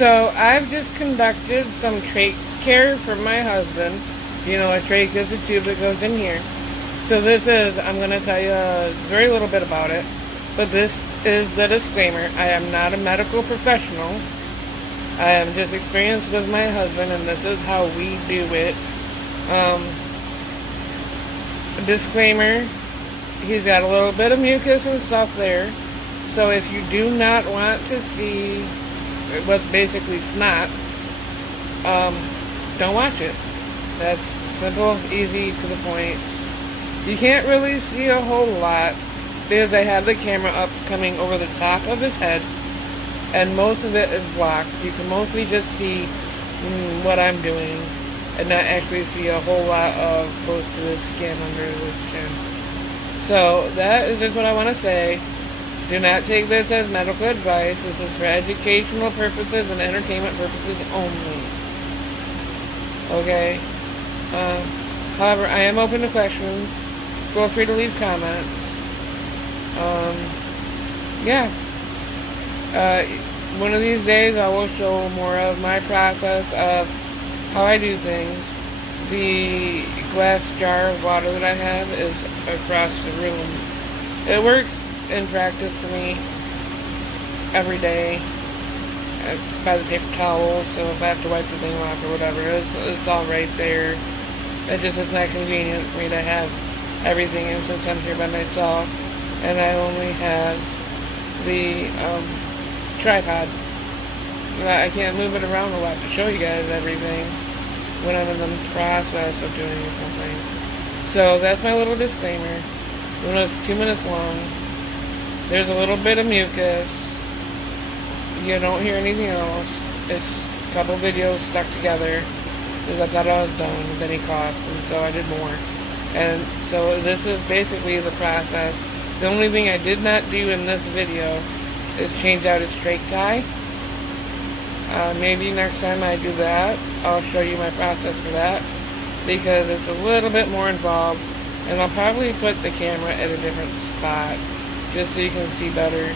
So I've just conducted some trach care for my husband. You know, a trach is a tube that goes in here. So this is, I'm going to tell you very little bit about it, but this is the disclaimer. I am not a medical professional. I am just experienced with my husband, and this is how we do it. Disclaimer, he's got a little bit of mucus and stuff there. So if you do not want to see what's basically snot, don't watch it. That's simple, easy, to the point. You can't really see a whole lot because I have the camera up coming over the top of his head, and most of it is blocked. You can mostly just see what I'm doing and not actually see a whole lot of close to the skin under the chin. So that is just what I want to say. Do not take this as medical advice. This is for educational purposes and entertainment purposes only. Okay? However, I am open to questions. Feel free to leave comments. Yeah. One of these days I will show more of my process of how I do things. The glass jar of water that I have is across the room. It works in practice for me every day. It's by the paper towel, so if I have to wipe the thing off or whatever, it's all right there. It just is not convenient for me to have everything, and since I'm here by myself and I only have the tripod, I can't move it around a lot to show you guys everything when I'm in the process of doing something. So that's my little disclaimer. Even though it's 2 minutes long, there's a little bit of mucus. You don't hear anything else. It's a couple videos stuck together because I thought I was done, and then he coughed, and so I did more. And so this is basically the process. The only thing I did not do in this video is change out his trach tie. Maybe next time I do that, I'll show you my process for that, because it's a little bit more involved, and I'll probably put the camera at a different spot just so you can see better.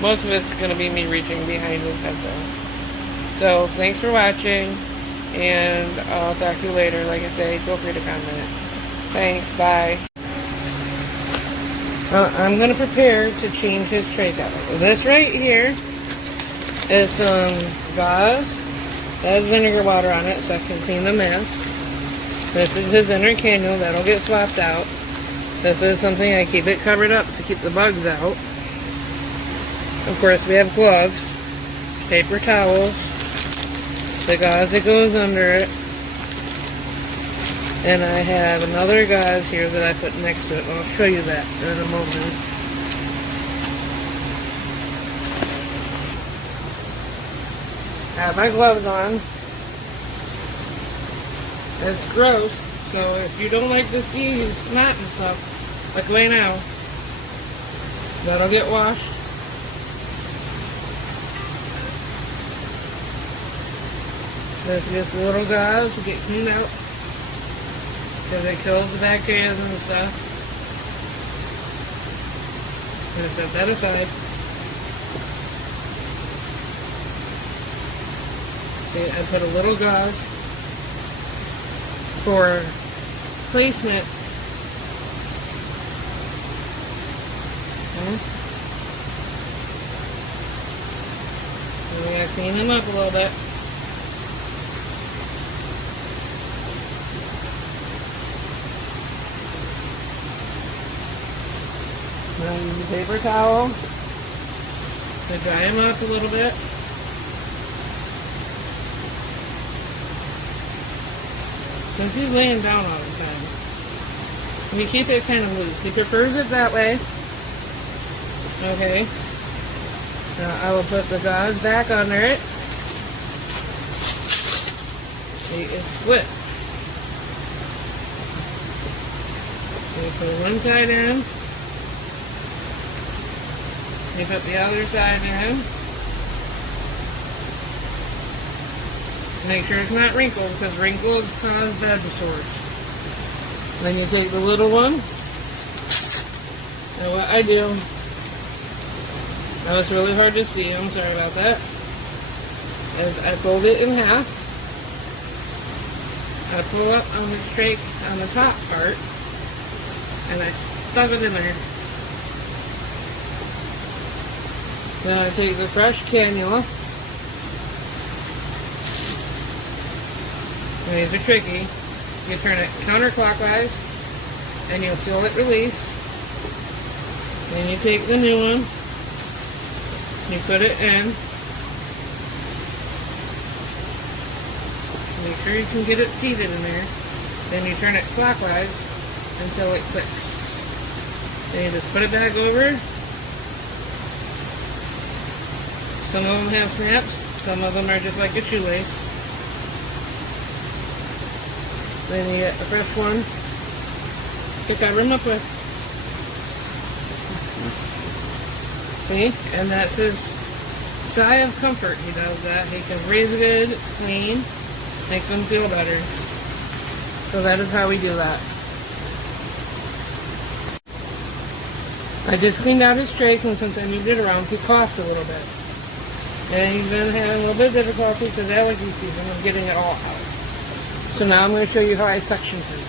Most of it's going to be me reaching behind his head though. So thanks for watching, and I'll talk to you later. Like I say, feel free to comment. Thanks, bye. I'm going to prepare to change his trach out. This right here is some gauze that has vinegar water on it so I can clean the mess. This is his inner cannula that'll get swapped out. This is something I keep it covered up to keep the bugs out. Of course, we have gloves, paper towels, the gauze that goes under it, and I have another gauze here that I put next to it. I'll show you that in a moment. I have my gloves on. It's gross, so if you don't like to see snot and stuff, like right now, that'll get washed. This gets a little gauze to get cleaned out, because it kills the bacteria and stuff. I'm going to set that aside. See, I put a little gauze for placement. And we got to clean them up a little bit. Now use a paper towel to dry him up a little bit. Since he's laying down all the time, we keep it kind of loose. He prefers it that way. Okay. Now I will put the gauze back under it. See, it's split. So we put one side in. You put the other side in. Make sure it's not wrinkled, because wrinkles cause bed sores. Then you take the little one. And what I do, now it's really hard to see, I'm sorry about that. is I fold it in half. I pull up on the trach on the top part, and I stuff it in there. Then I take the fresh cannula. And these are tricky. You turn it counterclockwise, and you'll feel it release. Then you take the new one, you put it in. Make sure you can get it seated in there. Then you turn it clockwise until it clicks. Then you just put it back over. Some of them have snaps, some of them are just like a shoelace. Then you get a fresh one to cover them up with. See? And that's his sigh of comfort. He does that. He can breathe good, it's clean, makes them feel better. So that is how we do that. I just cleaned out his trach, and since I moved it around, he coughed a little bit. And he's been having a little bit of difficulty because allergy season of getting it all out. So now I'm going to show you how I suction him.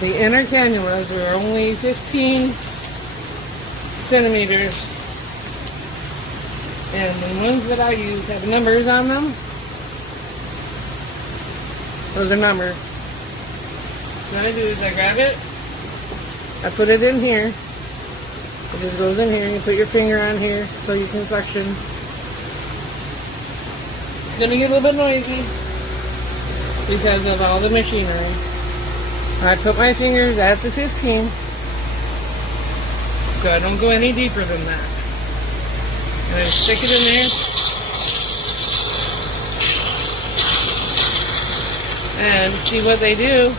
The inner cannulas are only 15 centimeters. And the ones that I use have numbers on them. Those are numbers. So what I do is I grab it, I put it in here. It just goes in here. You put your finger on here so you can suction. It's going to get a little bit noisy because of all the machinery. I put my fingers at the 15, so I don't go any deeper than that. And I stick it in there. And see what they do.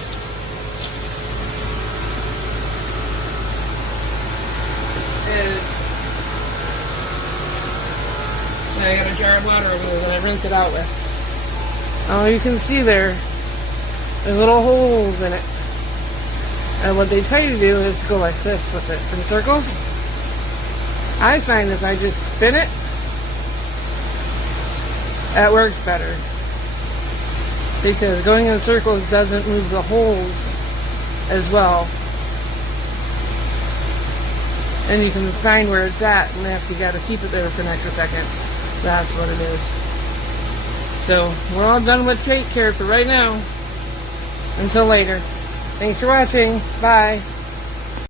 I got a jar of water over there that I rinse it out with. Oh, you can see there's little holes in it. And what they tell you to do is go like this with it in circles. I find if I just spin it, that works better. Because going in circles doesn't move the holes as well. And you can find where it's at, and after you got to keep it there for an extra second. That's what it is. So, we're all done with Trach Care for right now. Until later. Thanks for watching. Bye.